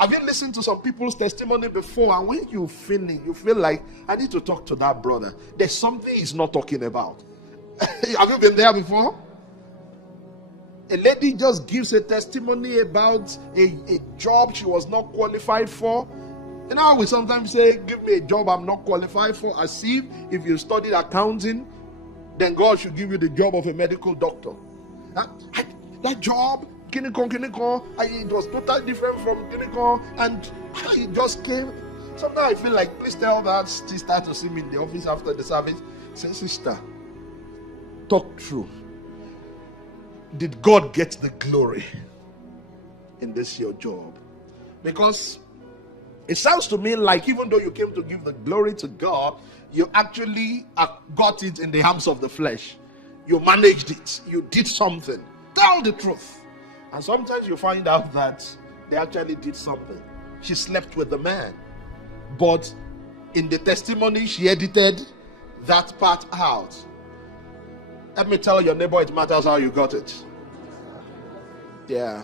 Have you listened to some people's testimony before? And when you finish, you feel like, I need to talk to that brother. There's something he's not talking about. Have you been there before? A lady just gives a testimony about a job she was not qualified for. You know how we sometimes say, give me a job I'm not qualified for, as if you studied accounting, then God should give you the job of a medical doctor. That job, Kinikon, it was totally different from Kinikon, and it just came. Sometimes I feel like, please tell that sister to see me in the office after the service. Say, sister, talk true. Did God get the glory in this your job? Because it sounds to me like even though you came to give the glory to God, you actually got it in the hands of the flesh. You managed it. You did something. Tell the truth. And sometimes you find out that they actually did something. She slept with the man. But in the testimony, she edited that part out. Let me tell your neighbor, it matters how you got it. Yeah.